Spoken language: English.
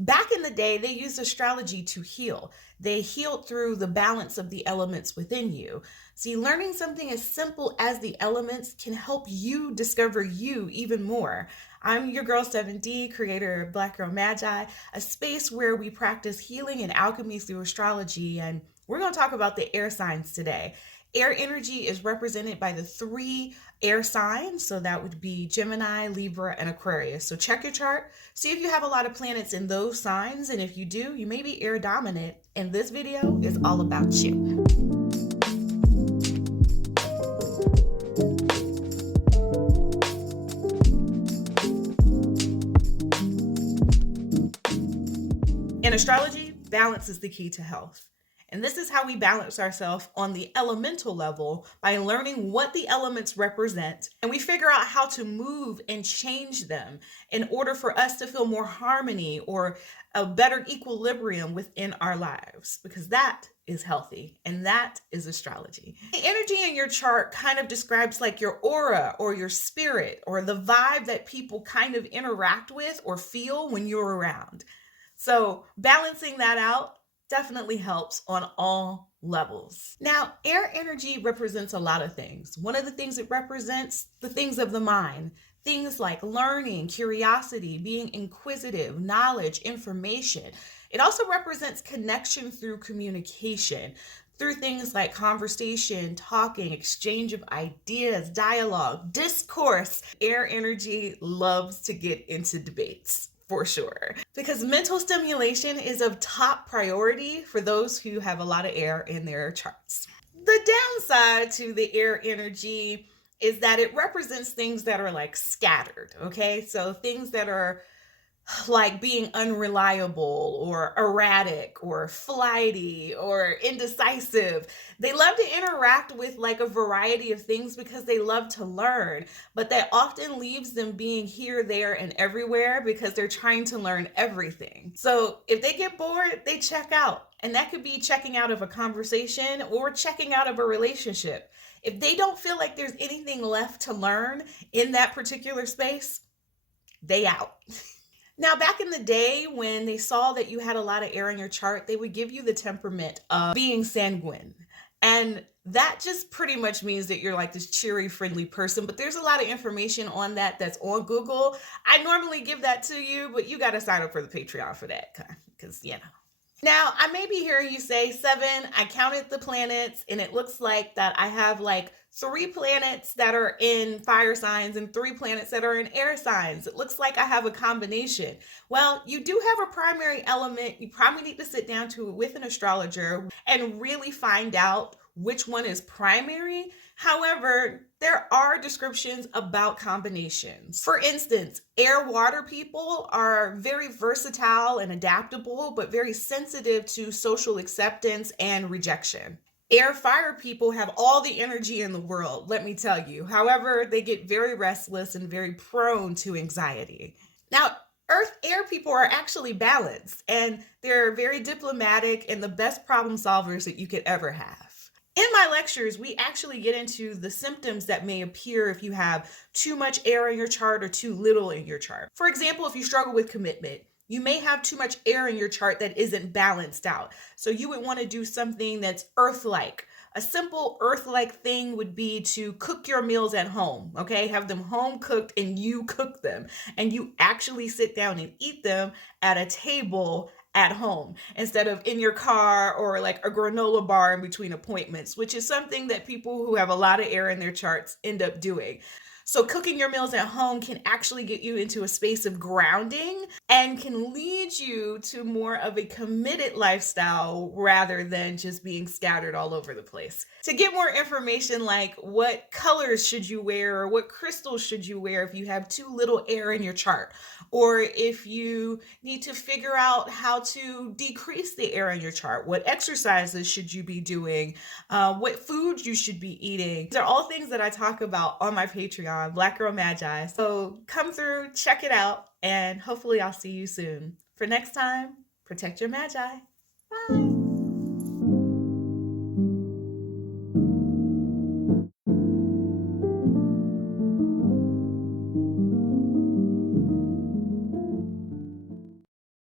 Back in the day, they used astrology to heal. They healed through the balance of the elements within you. See, learning something as simple as the elements can help you discover you even more. I'm your girl 7D, creator of Black Girl Magi, a space where we practice healing and alchemy through astrology. And we're going to talk about the air signs today. Air energy is represented by the three air signs. So that would be Gemini, Libra, and Aquarius. So check your chart, see if you have a lot of planets in those signs. And if you do, you may be air dominant. And this video is all about you. In astrology, balance is the key to health. And this is how we balance ourselves on the elemental level by learning what the elements represent. And we figure out how to move and change them in order for us to feel more harmony or a better equilibrium within our lives, because that is healthy and that is astrology. The energy in your chart kind of describes like your aura or your spirit or the vibe that people kind of interact with or feel when you're around. So balancing that out definitely helps on all levels. Now, air energy represents a lot of things. One of the things it represents, the things of the mind, things like learning, curiosity, being inquisitive, knowledge, information. It also represents connection through communication, through things like conversation, talking, exchange of ideas, dialogue, discourse. Air energy loves to get into debates. For sure. Because mental stimulation is of top priority for those who have a lot of air in their charts. The downside to the air energy is that it represents things that are like scattered, okay? So things that are like being unreliable or erratic or flighty or indecisive. They love to interact with like a variety of things because they love to learn, but that often leaves them being here, there, and everywhere because they're trying to learn everything. So if they get bored, they check out. And that could be checking out of a conversation or checking out of a relationship. If they don't feel like there's anything left to learn in that particular space, they out. Now, back in the day when they saw that you had a lot of air in your chart, they would give you the temperament of being sanguine. And that just pretty much means that you're like this cheery, friendly person. But there's a lot of information on that that's on Google. I normally give that to you, but you got to sign up for the Patreon for that because, you know. Now, I may be hearing you say, 7, I counted the planets and it looks like that I have like 3 planets that are in fire signs and 3 planets that are in air signs. It looks like I have a combination. Well, you do have a primary element. You probably need to sit down with an astrologer and really find out which one is primary. However, there are descriptions about combinations. For instance, air-water people are very versatile and adaptable, but very sensitive to social acceptance and rejection. Air-fire people have all the energy in the world, let me tell you. However, they get very restless and very prone to anxiety. Now, Earth-air people are actually balanced, and they're very diplomatic and the best problem solvers that you could ever have. In my lectures, we actually get into the symptoms that may appear if you have too much air in your chart or too little in your chart. For example, if you struggle with commitment, you may have too much air in your chart that isn't balanced out. So you would want to do something that's earth-like. A simple earth-like thing would be to cook your meals at home, okay? Have them home cooked and you cook them. And you actually sit down and eat them at a table at home instead of in your car or like a granola bar in between appointments, which is something that people who have a lot of air in their charts end up doing. So cooking your meals at home can actually get you into a space of grounding and can lead you to more of a committed lifestyle rather than just being scattered all over the place. To get more information like what colors should you wear or what crystals should you wear if you have too little air in your chart, or if you need to figure out how to decrease the air in your chart, what exercises should you be doing, what foods you should be eating. These are all things that I talk about on my Patreon, Black Girl Magi. So come through, check it out, and hopefully I'll see you soon. For next time, protect your magi. Bye.